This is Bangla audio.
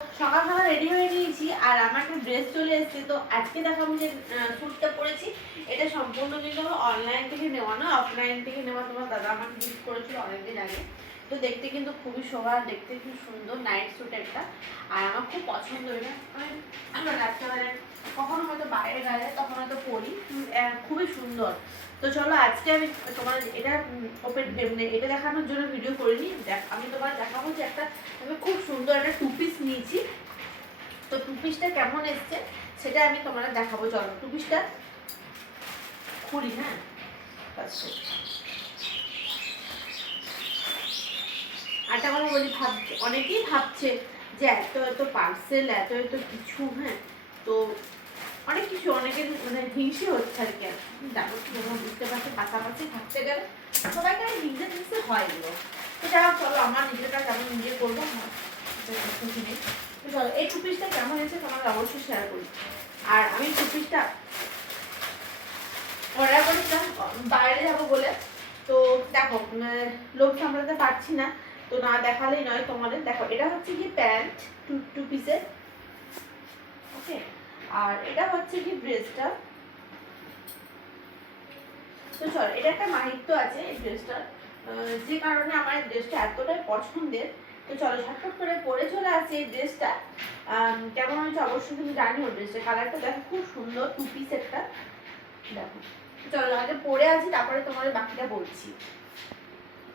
সকালবেলা রেডি হয়ে নিয়েছি আর আমার একটা ড্রেস চলে এসেছে। তো আজকে দেখো আমি যে স্যুটটা পরেছি এটা সম্পূর্ণ কিন্তু অনলাইন থেকে নেওয়া না, অফলাইন থেকে নেওয়া। তোমার দাদা আমাকে গিফট করেছিল অনেকদিন আগে। তো দেখতে কিন্তু খুবই শোভা, দেখতে খুব সুন্দর নাইট স্যুট একটা। আর আমার খুব পছন্দ এটা, মানে রাত্রেবেলায় কখনো হয়তো বাইরে গেলে তখন হয়তো পরি, খুবই সুন্দর। তো চলো আজকে আমি তোমার এটা ওপেন এটা দেখানোর জন্য ভিডিও করিনি। আমি তোমার দেখাবো যে একটা আমি খুব সুন্দর একটা টু পিস নিয়েছি। তো টু পিসটা কেমন এসছে সেটা আমি তোমার দেখাবো। চলো টু পিসটা খুলি। হ্যাঁ, আরেকটা কথা বলি, অনেকেই ভাবছে যে এত এত পার্সেল, এত এত কিছু। হ্যাঁ, তো অনেক কিছু অনেকের মানে হিংসে হচ্ছে আর কি। জানো তোমরা বুঝতে পারছো, পাশাপাশি থাকতে গেলে সবাইকে হিংসে হিংসে হয় এগুলো। তো যাই হোক, চলো আমার নিজের কাজ আমি নিজে করবো। খুশি নেই। তো চলো এই টু পিসটা কেমন হয়েছে তোমাকে অবশ্যই শেয়ার করি। আর আমি টু পিসটা অর্ডার করেছিলাম বাইরে যাবো বলে। তো দেখো লোক সামলাতে পারছি না, তো না দেখালেই নয় তোমাদের। দেখো এটা হচ্ছে কি প্যান্ট, টু পিসের। ওকে, আর এটা হচ্ছে কি ড্রেসটা। তো চলো, এটা একটা মাহিত্য আছে এই ড্রেসটার, যে কারণে আমার এই ড্রেসটা এতটাই পছন্দের। তো চলো ঝটফট করে পরে চলে আসছে এই ড্রেসটা। কেমন হয়েছে অবশ্যই কিন্তু জানিও। ড্রেসটা কালারটা দেখো খুব সুন্দর, টু পিস একটা। দেখো চলো আগে পরে আসি, তারপরে তোমাদের বাকিটা বলছি।